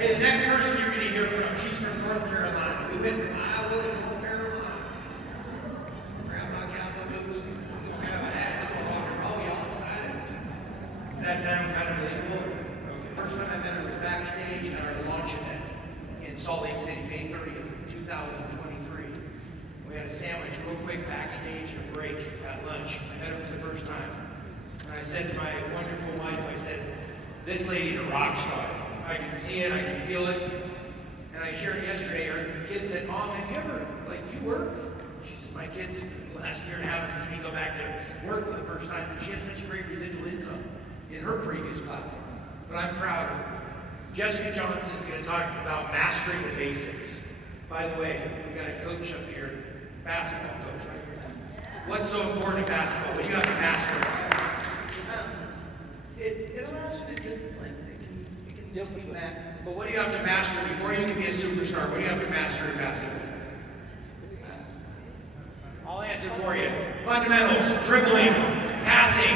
Hey, the next person you're going to hear from, she's from North Carolina. We went from Iowa to North Carolina. Grab my cowboy boots, we're going to grab a hat, we're going to walk and roll. Y'all excited? Does that sound kind of believable? Okay. First time I met her was backstage at our launch event in Salt Lake City, May 30th, 2023. We had a sandwich real quick backstage and a break at lunch. I met her for the first time. And I said to my wonderful wife, I said, this lady's a rock star. I can see it, I can feel it. And I shared yesterday, her kid said, Mom, have you ever, you work? She said, my kids, last year and a half, have seen me go back to work for the first time because she had such a great residual income in her previous platform. But I'm proud of her. Jessica Johnson's going to talk about mastering the basics. By the way, we got a coach up here, basketball coach, right? What's so important in basketball? What do you have to master? It allows you to discipline. It can definitely master. But what do you have to master before you can be a superstar? What do you have to master in basketball? I'll answer for you. Fundamentals, dribbling, passing,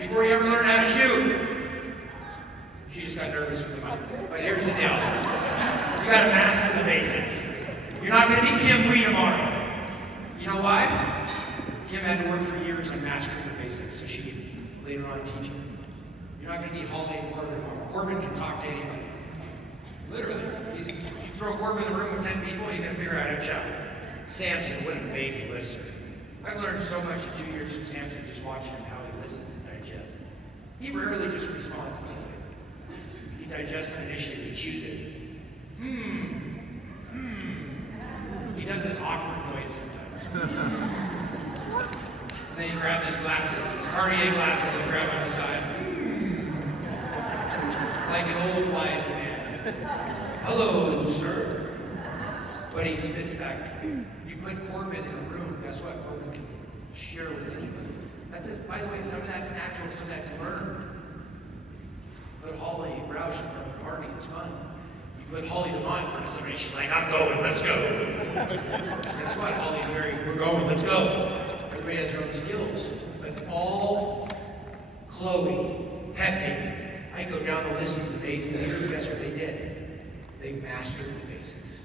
before you ever learn how to shoot. She just got nervous with the mic. But here's the deal. You gotta master the basics. You're not gonna be Kim Wee tomorrow. You know why? Kim had to work for years on mastering the basics so she could later on teach it. You're not gonna be Holly and Corbin tomorrow. Corbin can talk to anybody. Literally. You throw Corbin in a room with 10 people, he's gonna figure out how to chat. Samson, what an amazing listener. I've learned so much in 2 years from Samson just watching him how he listens and digests. He rarely just responds, by the way. He digests an initiative, he chews it. He does this awkward noise sometimes. And then he grabs his glasses, his Cartier glasses, and grab on the side. Like an old wise man. Hello, sir. But he spits back. You put Corbin in a room, guess what? Corbin can share with anybody. That's just, by the way, some of that's natural, some of that's learned. Put Holly Roush in front of a party, it's fun. You put Holly DeMont in front of somebody, she's like, I'm going, let's go. Guess what? Holly's we're going, let's go. Everybody has their own skills. But all Chloe, Pepe, I go down the list of these amazing leaders, guess what they did? They mastered the basics.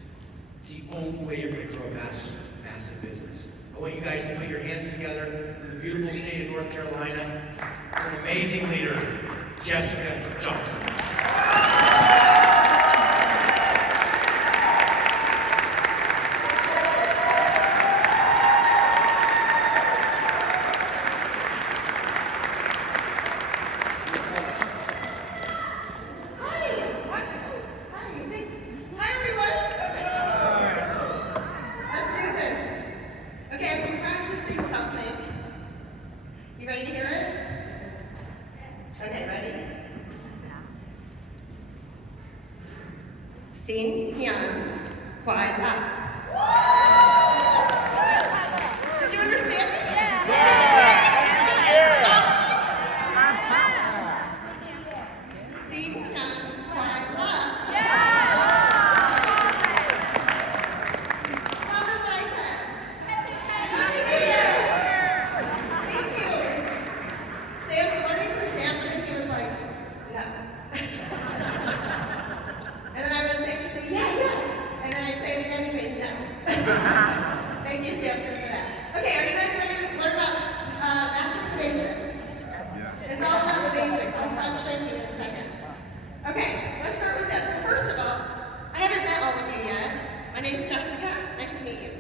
It's the only way you're going to grow a massive business. I want you guys to put your hands together for the beautiful state of North Carolina, for an amazing leader, Jessica Johnson. Xin Hyun Kwai La. Did you understand me? Xin Hyun Kwai La. Tell them what I said. Happy New Year! Thank you. Sam, learning from Samson, he was like, yeah. And then I would say, yeah. And then I'd say it again, he'd say, no. Thank you, Samson, for that. Okay, are you guys ready to learn about mastering the basics? Yeah. It's all about the basics. I'll stop shaking in a second. Okay, let's start with this. So first of all, I haven't met all of you yet. My name's Jessica. Nice to meet you.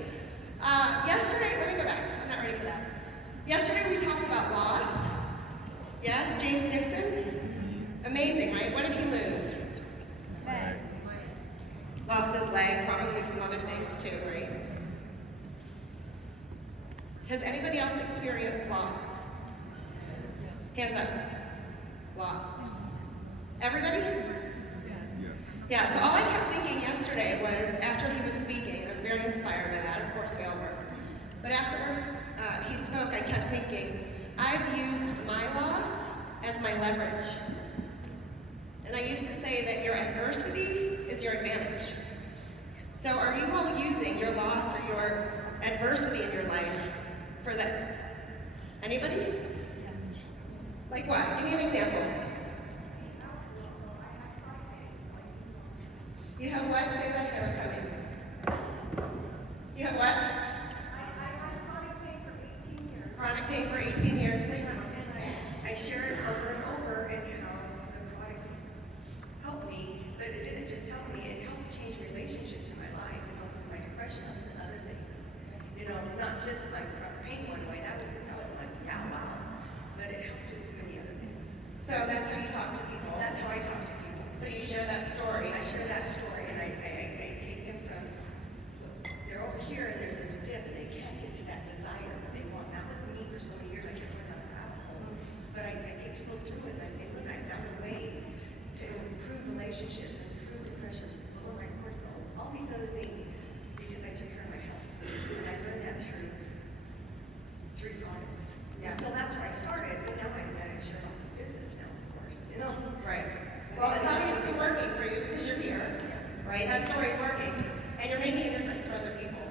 Yesterday, let me go back. I'm not ready for that. Yesterday we talked about loss. Yes, James Dixon. Amazing, right? What did he lose? Leg. Lost his leg, probably some other things too, right? Has anybody else experienced loss? Hands up. Loss. Everybody? Yes. Yeah, so all I kept thinking yesterday was, after he was speaking, I was very inspired by that, of course we all were. But after he spoke, I kept thinking, I've used my loss as my leverage. And I used to say that your adversity is your advantage. So are you all using your loss or your adversity in your life for this? Anybody? Like what? Give me an example. You have what? Say that again, I'm coming. You have what? I had chronic pain for 18 years. Chronic pain for 18 years. And I share it over and over and how the products helped me, but it didn't just help me, it helped change relationships in my life, it helped with my depression, helped with other things. You know, not just my chronic pain one way, that was like, yeah, wow. But it helped with many other things. So that's how you talk to people. That's how I talk to people. So you share that story. I share that story and I take them from, they're over here and there's this dip and they can't get to that desire that they want. That was me for so many years. I kept going down a rabbit hole. But I take people through it and I say, look, I found a way to improve relationships, improve depression, lower my cortisol, all these other things because I took care of my health. And I learned that through 3 products. Yeah. So that's where I started, but now I share all the business now, of course. You know? Right. Well, it's obviously working for you because you're here, right? That story's working, and you're making a difference for other people,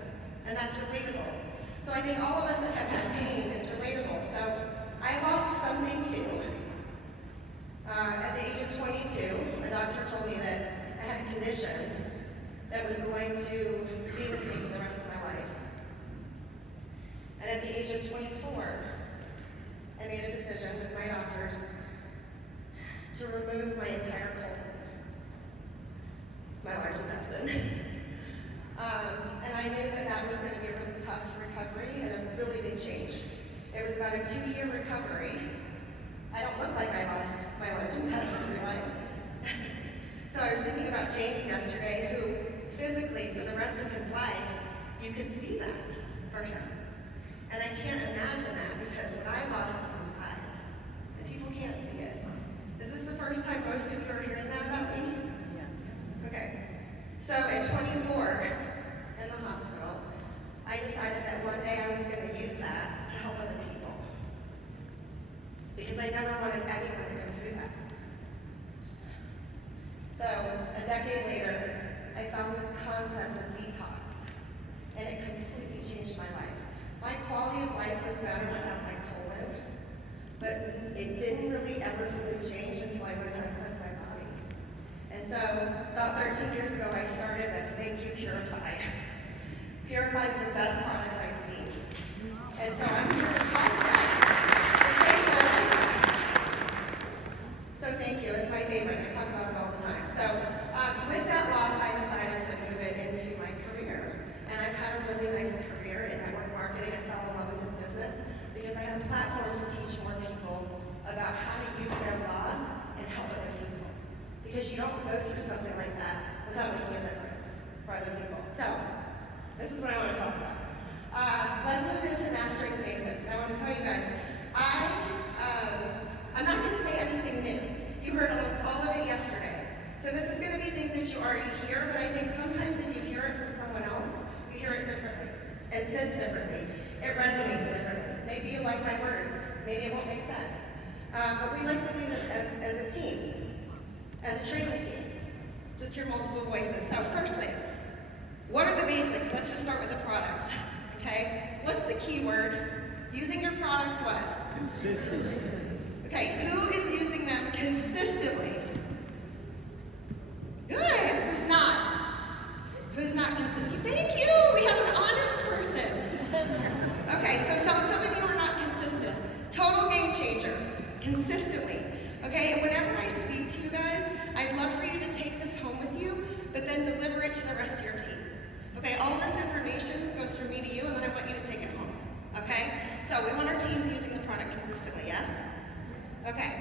and that's relatable. So I think all of us that have had pain, it's relatable. So I lost something too. At the age of 22, a doctor told me that I had a condition that was going to be with me for the rest of my life. And at the age of 24, I made a decision with my doctors to remove my entire colon. It's my large intestine. And I knew that that was going to be a really tough recovery and a really big change. It was about a 2-year recovery. I don't look like I lost my large intestine, right? So I was thinking about James yesterday, who physically, for the rest of his life, you could see that for him. And I can't imagine that because what I lost is inside, and people can't see it. Is this the first time most of you are hearing that about me? Yeah. Okay. So at 24, in the hospital, I decided that one day I was going to use that to help other people. Because I never wanted anyone to go through that. So a decade later, I found this concept of detox, and it completely changed my life. My quality of life was better without my colon, but it didn't really ever fully change until I learned how to cleanse my body. And so, about 13 years ago, I started this. Thank you, Purify. Purify is the best product I've seen. And so I'm here to talk that. It changed my life. So thank you. It's my favorite. I talk about it all the time. So with that loss, I decided to move it into my career. And I've had a really nice career in network marketing. I fell in love with this business because I had a platform to teach more people about how to use their loss and help other people. Because you don't go through something like that without making a difference for other people. So, this is what I want to talk about. Let's move into mastering the basics. And I want to tell you guys, I'm not going to say anything new. You heard almost all of it yesterday. So this is going to be things that you already hear, but I think sometimes if you hear it from someone else, you hear it differently. It sits differently. It resonates differently. Maybe you like my words. Maybe it won't make sense. But we like to do this as a team, as a training team. Just hear multiple voices. So firstly, what are the basics? Let's just start with the products, okay? What's the key word? Using your products what? Consistently. Okay, who is using them consistently? Good. Who's not? Who's not consistent? Thank you. We have an honest person. Okay, so some of you are not consistent. Total game changer. Consistently. Okay, and whenever I speak to you guys, I'd love for you to take this home with you, but then deliver it to the rest of your team. Okay, all this information goes from me to you, and then I want you to take it home. Okay? So we want our teams using the product consistently, yes? Okay.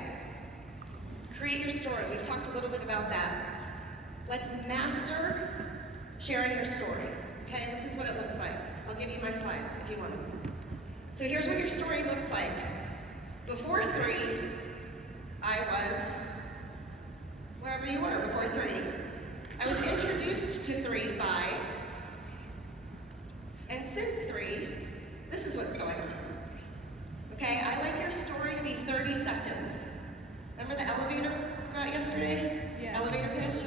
Create your story. We've talked a little bit about that. Let's master sharing your story. Okay, this is what it looks like. I'll give you my slides if you want them. So here's what your story looks like. Before 3, I was wherever you were before 3. I was introduced to 3 by, and since 3, this is what's going on. Okay, I like your story to be 30 seconds. Remember the elevator got yesterday? Yeah. Elevator pitch?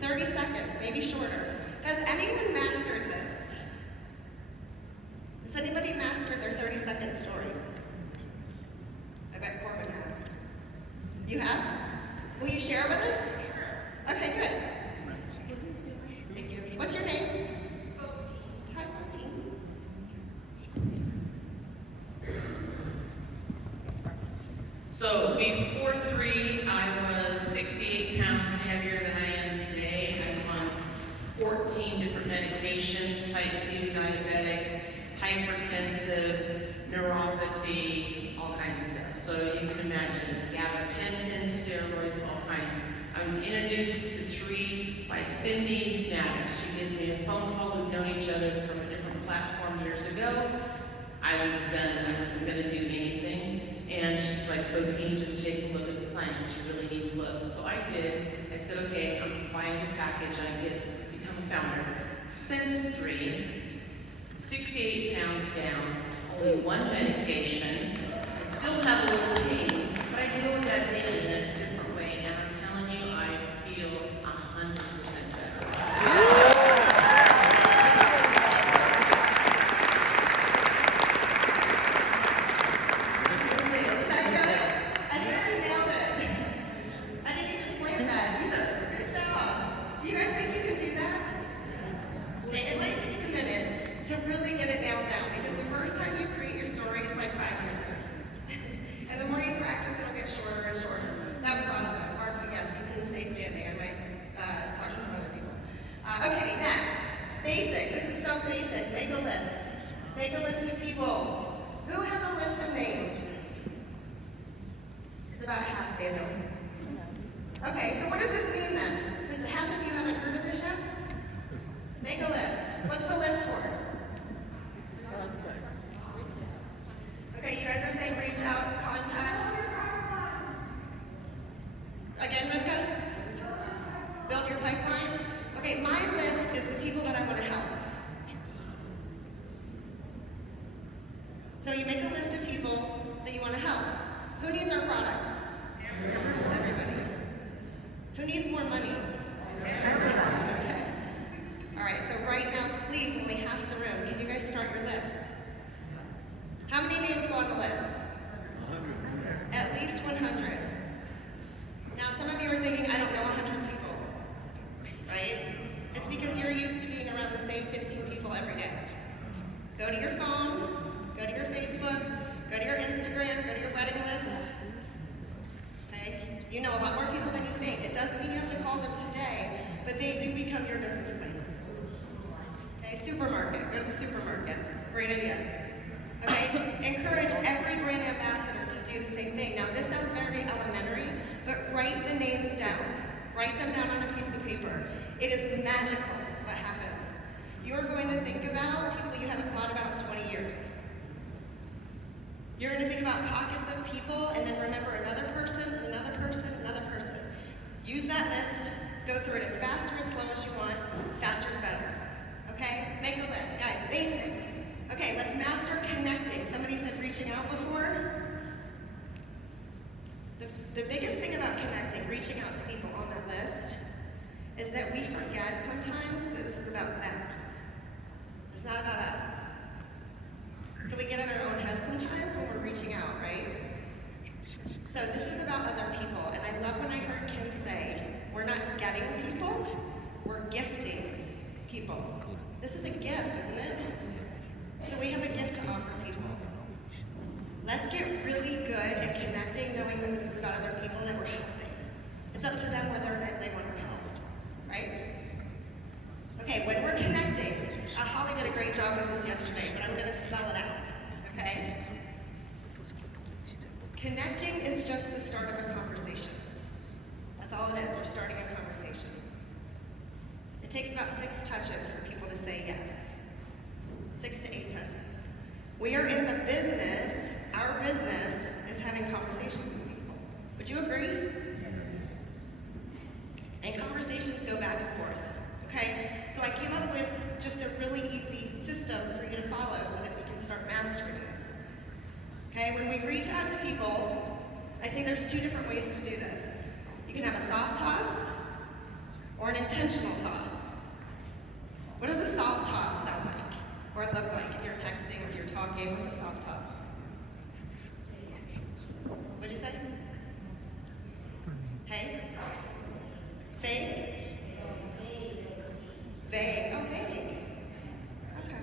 30 seconds, maybe shorter. Has anyone mastered this? Has anybody mastered their 30-second story? I bet Corbin has. You have? Will you share with us? Okay, good. So before 3, I was 68 pounds heavier than I am today. I was on 14 different medications, type 2 diabetic, hypertensive, neuropathy, all kinds of stuff. So you can imagine gabapentin, steroids, all kinds. I was introduced to 3 by Cindy Maddox. She gives me a phone call. We've known each other from a different platform years ago. I was done. I wasn't going to do anything. And she's like, Fotine, just take a look at the science. You really need to look. So I did. I said, okay, I'm buying a package. I become a founder. Since 3, 68 pounds down, only 1 medication. I still have a little pain, but I deal with that daily in a different way. And I'm telling you, I feel 100% better. Is that good? I think she nailed it. I didn't even plan that either. Good job. Do you guys think you could do that? Okay, it might take a minute to really get it nailed down because the first time you create your story, it's like 5 minutes. And the more you practice, it'll get shorter and shorter. That was awesome. Mark, yes, you can stay standing. I might talk to some other people. Okay, next. Basic. This is so basic. Make a list. Make a list of people. Who has a list of names? It's about half, Daniel. Okay, so what does this mean then? Because half of you haven't heard of this yet? Make a list. What's the list for? Okay, you guys are saying reach out, contact. Again, Rivka? Build your pipeline? Okay, my list is the people that I want to help. So you make a list of people that you want to help. Who needs our products? Everybody. Who needs more money? Okay. All right, so right now, please, only half the room. Can you guys start your list? How many names go on the list? 100. At least 100. Now, some of you are thinking, I don't know 100 people, right? It's because you're used to being around the same 15 people every day. Go to your phone, go to your Facebook, go to your Instagram, go to your wedding list. Okay? You know a lot more people than you think. It doesn't mean you have to call them today, but they do become your business plan. Okay, supermarket. Go to the supermarket. Great idea. Okay? Encourage every brand ambassador to do the same thing. Now, this sounds very elementary, but write the names down. Write them down on a piece of paper. It is magical what happens. You are going to think about people you haven't thought about in 20 years. You're going to think about pockets of people and then remember another person, another person, another person. Use that list. Go through it as fast or as slow as you want. Faster is better. Okay? Make a list. Guys, basic. Okay, let's master connecting. Somebody said reaching out before. The biggest thing about connecting, reaching out to people on that list, is that we forget sometimes that this is about them. It's not about us. So we get in our own heads sometimes when we're reaching out, right? So this is about other people. And I love when I heard Kim say, we're not getting people, we're gifting people. This is a gift, isn't it? So we have a gift to offer people. Let's get really good at connecting, knowing that this is about other people that we're helping. It's up to them whether or not they want our help, right? Okay, when we're connecting, Holly did a great job with this yesterday, but I'm going to spell it out, okay? Connecting is just the start of a conversation. That's all it is. We're starting a conversation. It takes about 6 touches for people to say yes. 6 to 8 touches. We are in the business, our business is having conversations with people. Would you agree? And conversations go back and forth, okay? So I came up with just a really easy system for you to follow so that we can start mastering this. Okay, when we reach out to people, I say there's 2 different ways to do this. You can have a soft toss or an intentional toss. What does a soft toss sound like? Or look like if you're texting or if you're talking? What's a soft toss? What'd you say? Hey? Fake? Vague. Oh, vague. Okay.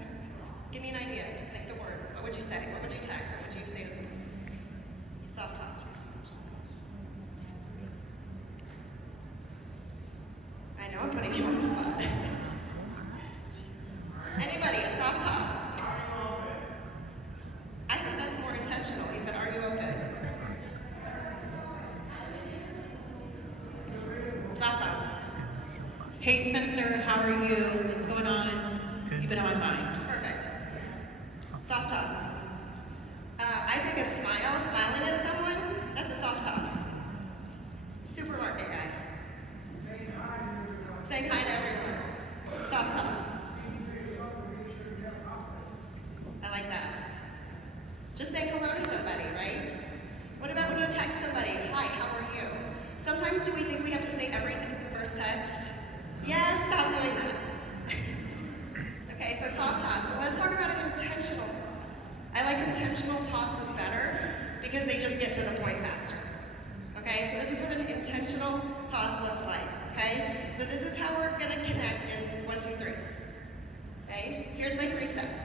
Give me an idea. Think the words. What would you say? What would you text? What would you say to them? Soft toss. I'm putting you on the spot. Anybody, a soft top? I think that's more intentional. He said, are you open? Soft tops. Hey Spencer, how are you? What's going on? You've been on my mind. Perfect. Soft tops. I think a smile, smiling at someone, that's a soft tops. Supermarket guy. Saying hi to everyone. Soft tops. I like that. Just saying hello to somebody, right? What about when you text somebody, hi, how are you? Sometimes do we think we have to say everything in the first text? Yes, stop doing that. Okay, so soft toss, but let's talk about an intentional toss. I like intentional tosses better because they just get to the point faster. Okay, so this is what an intentional toss looks like. Okay, so this is how we're gonna connect in 1, 2, 3. Okay, here's my 3 steps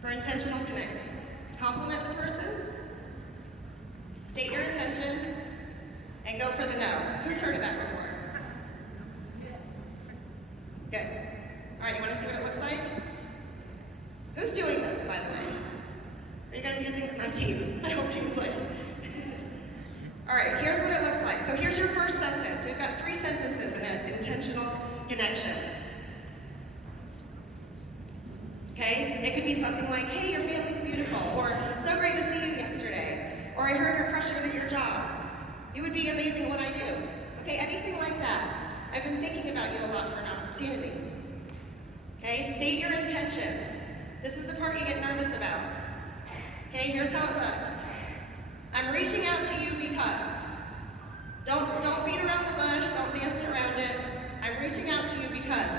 for intentional connecting. Compliment the person, state your intention, and go for the no. Who's heard of that before? Good. All right, you want to see what it looks like? Who's doing this, by the way? Are you guys using my team? My whole team's like. All right, here's what it looks like. So here's your first sentence. We've got 3 sentences in an intentional connection. Okay? It could be something like, hey, your family's beautiful, or so great to see you yesterday, or I heard you're crushing it at your job. You would be amazing at what I do. Okay, anything like that. I've been thinking about you a lot for an opportunity. Okay, state your intention. This is the part you get nervous about. Okay, here's how it looks. I'm reaching out to you because. Don't beat around the bush, don't dance around it. I'm reaching out to you because.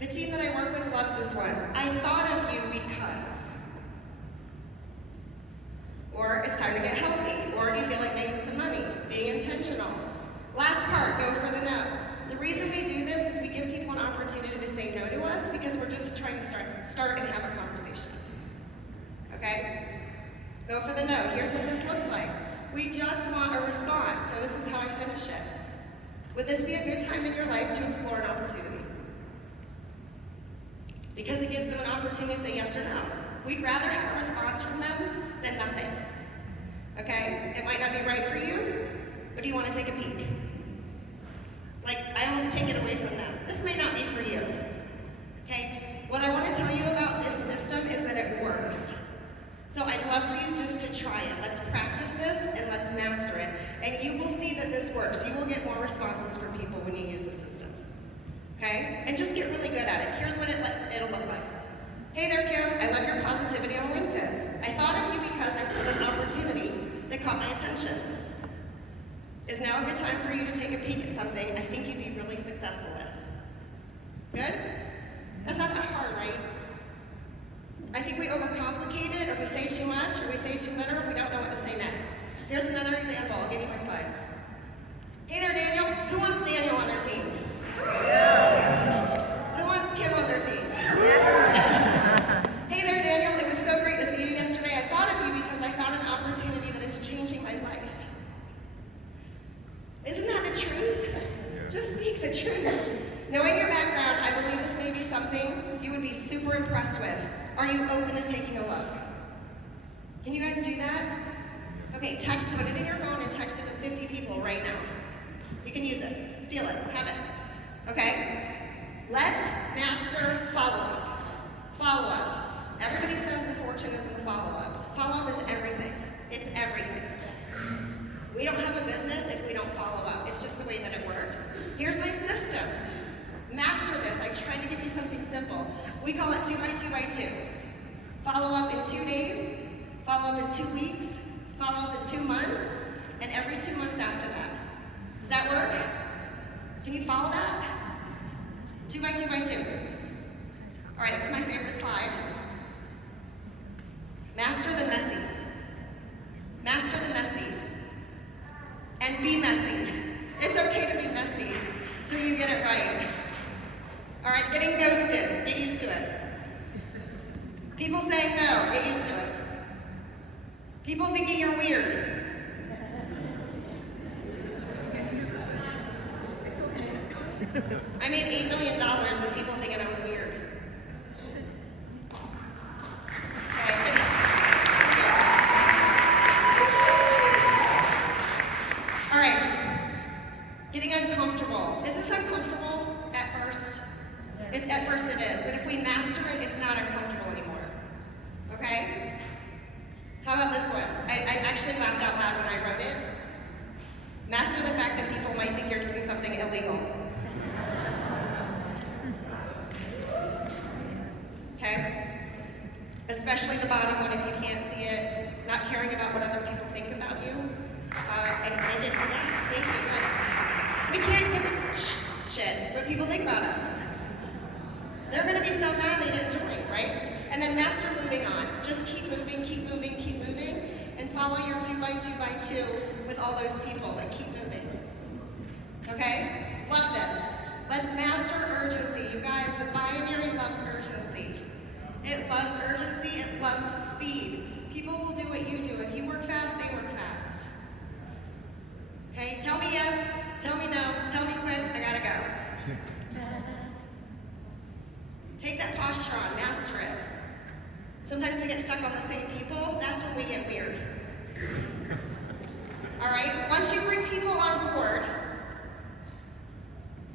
The team that I work with loves this one. I thought of you because. Or it's time to get healthy. Or do you feel like making some money? Being intentional. Last part, go for the no. The reason we do this is we give people an opportunity to say no to us because we're just trying to start and have a conversation. Okay? Go for the no. Here's what this looks like. We just want a response, so this is how I finish it. Would this be a good time in your life to explore an opportunity? Because it gives them an opportunity to say yes or no. We'd rather have a response from them than nothing. Okay? It might not be right for you, but do you want to take a peek? Like, I almost take it away from them. This may not be for you. Okay? What I want to tell you about this system is that it works. So I'd love for you just to try it. Let's practice this and let's master it. And you will see that this works. You will get more responses from people when you use the system. Okay? And just get really good at it. Here's what it'll look like. Hey there, Kim. I love your positivity on LinkedIn. I thought of you because I found an opportunity that caught my attention. Is now a good time for you to take a peek at something I think you'd be really successful with? Good? That's not that hard, right? I think we overcomplicate it, or we say too much, or we say too little, we don't know what to say next. Here's another example. I'll give you my slides. Hey there, Daniel. Who wants Daniel on their team? Who wants Kim on their team? Hey there, Daniel. It was so great to see you yesterday. I thought of you because I found an opportunity that is changing my life. Isn't that the truth? Yeah. Just speak the truth. Knowing your background, I believe this may be something you would be super impressed with. Are you open to taking a look? Can you guys do that? Okay, put it in your phone and text it to 50 people right now. You can use it, steal it, have it. Okay? Let's master follow-up. Follow-up. Everybody says the fortune is in the follow-up. Follow-up is everything. It's everything. We don't have a business if we don't follow up. It's just the way that it works. Here's my system. Master this. I tried to give you something simple. We call it 2 by 2 by 2. Follow up in 2 days, follow up in 2 weeks, follow up in 2 months, and every 2 months after that. Does that work? Can you follow that? 2 by 2 by 2. All right, this is my favorite slide. Master the messy. Master the messy. And be messy. It's okay to be messy till you get it right. All right, getting ghosted, get used to it. People saying no, get used to it. People thinking you're weird. I made $8 million with people thinking I was weird. Okay. All right. Getting uncomfortable. Is this uncomfortable at first? At first it is, but if we master it, it's not uncomfortable anymore. Okay? How about this one? I actually laughed out loud when I wrote it. Master the fact that people might think you're doing something illegal. Okay? Especially the bottom one if you can't see it. Not caring about what other people think about you. Thank you. We can't give a shit what people think about us. They're going to be so mad they didn't join, right? And then master moving on. Just keep moving, and follow your 2x2x2 with all those people that keep moving. Okay? Love this. Let's master urgency. You guys, the binary loves urgency. It loves urgency, it loves speed. People will do what you do. If you work fast, they work fast. Okay? Tell me yes, tell me no, tell me quick, I gotta go. Take that posture on, master it. Sometimes we get stuck on the same people, that's when we get weird. All right? Once you bring people on board,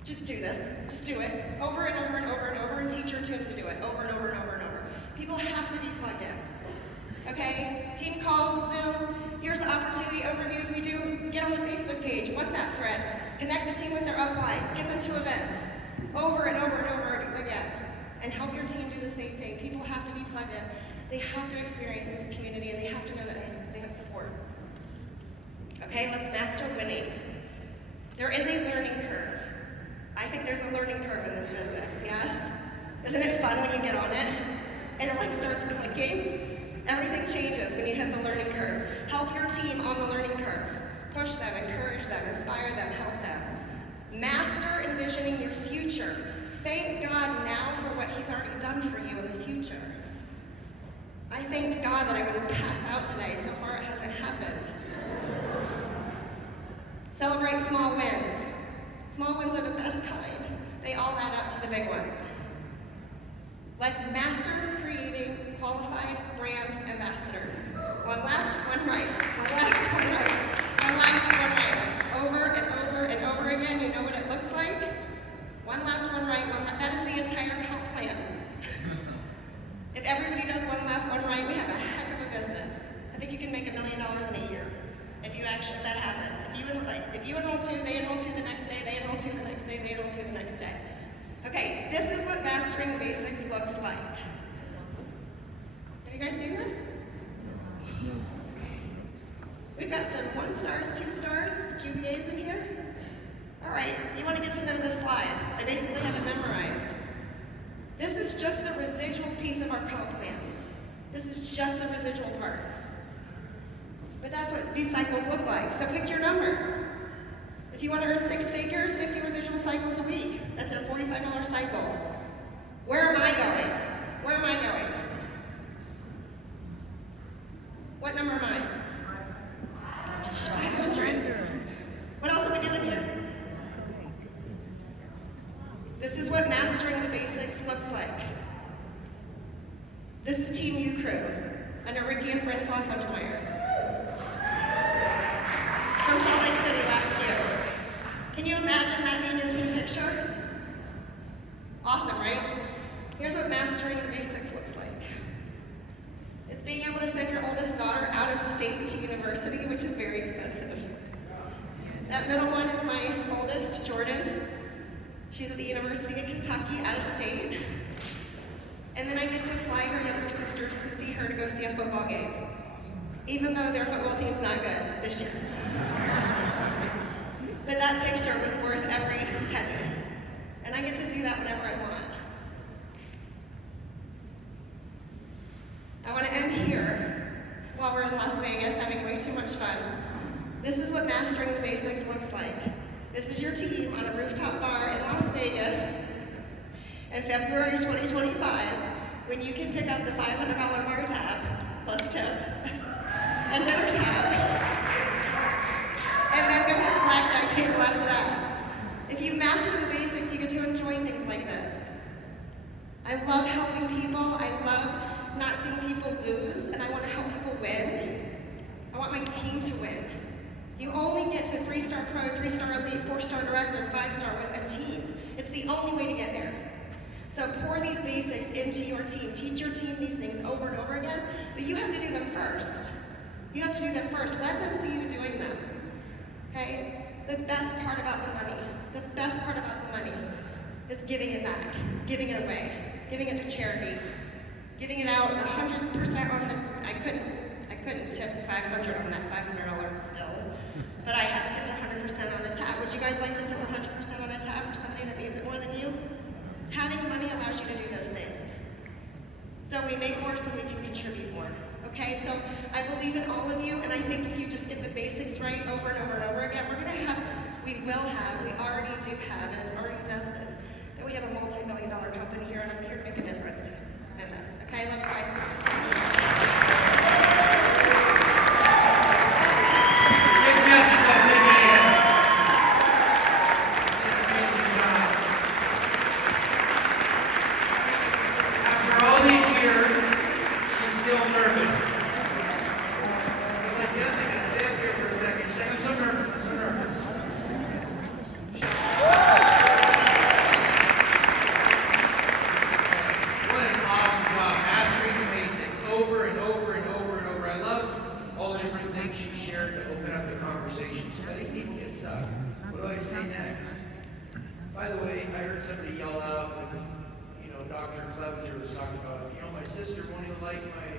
just do this. Just do it. Over and over and over and over, and teach your team to do it. Over and over and over and over. People have to be plugged in. Okay? Team calls, Zooms. Here's the opportunity overviews we do. Get on the Facebook page. What's that thread? Connect the team with their upline. Get them to events. Over and over and over again. And help your team do the same thing. People have to be plugged in. They have to experience this community, and they have to know that they have support. Okay, let's master winning. There is a learning curve. I think there's a learning curve in this business, yes? Isn't it fun when you get on it and it like starts clicking? Everything changes when you hit the learning curve. Help your team on the learning curve. Push them, encourage them, inspire them, help them. Master envisioning your future. Thank God now for what He's already done for you in the future. I thanked God that I wouldn't pass out today. So far it hasn't happened. Celebrate small wins. Small wins are the best kind. They all add up to the big ones. Let's master creating qualified brand ambassadors. One left, one right. One left, one right. One left, one right. Over and over and over again. You know what it looks like? One left, one right, one left. That is the entire comp plan. If everybody does one left, one right, we have a heck of a business. I think you can make $1 million in a year if that happened. If you enroll two, they enroll two the next day, they enroll two the next day, they enroll two the next day. Okay, this is what mastering the basics looks like. Have you guys seen this? We've got some 1 stars, 2 stars, QBAs in here. All right, you want to get to know this slide. I basically have it memorized. This is just the residual piece of our comp plan. This is just the residual part. But that's what these cycles look like. So pick your number. If you want to earn 6 figures, 50 residual cycles a week. That's a $45 cycle. Where am I going? Where am I going? What number am I? 500. What else are we doing here? This is what mastering the basics looks like. This is Team U Crew under Ricky and Francois Untermeyer from Salt Lake City last year. Can you imagine that being your team picture? Awesome, right? Here's what mastering the basics looks like. It's being able to send your oldest daughter out of state to university, which is very expensive. That middle one is my oldest, Jordan. She's at the University of Kentucky, out of state. And then I get to fly her younger sisters to see her to go see a football game, even though their football team's not good this year. But that picture was worth every penny. And I get to do that whenever I want. I want to end here while we're in Las Vegas having way too much fun. This is what mastering the basics looks like. This is your team on a rooftop bar in Las Vegas in February 2025 when you can pick up the $500 bar tab plus tip and dinner tab and then go hit the blackjack table after that. If you master the basics, pro, 3-star elite, 4-star director, 5-star with a team. It's the only way to get there. So pour these basics into your team. Teach your team these things over and over again, but you have to do them first. You have to do them first. Let them see you doing them. Okay? The best part about the money is giving it back, giving it away, giving it to charity, giving it out 100% on the, I couldn't tip 500 on that $500 bill, but I have tipped 100% on a tab. Would you guys like to tip 100% on a tab for somebody that needs it more than you? Having money allows you to do those things. So we make more so we can contribute more. Okay, so I believe in all of you, and I think if you just get the basics right over and over and over again, we already do have, and it's already destined, that we have a multi-billion-dollar company here, and I'm here to make a difference in this. Okay, love you guys. Give Jessica a big hand. Amazing job. After all these years, she's still nervous. I'm like, Jessica, stay up here for a second. She's like, I'm so nervous, I'm so nervous. What an awesome job, mastering the basics over and over and over and over. I love all the different things she shared to open up the conversations. Letting people get stuck. What do I say next? By the way, I heard somebody yell out when, Dr. Clevenger was talking about, my sister won't even like my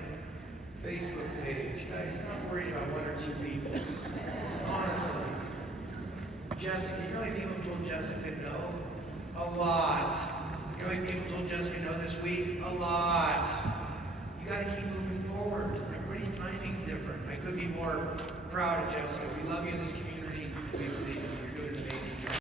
Facebook page. Guys, not worried about one or two people. Honestly. Jessica, you know how many people told Jessica no? A lot. You know how many people told Jessica no this week? A lot. You gotta keep moving forward. Everybody's timing's different. I could be more proud of Jessica. We love you in this community. We believe in you.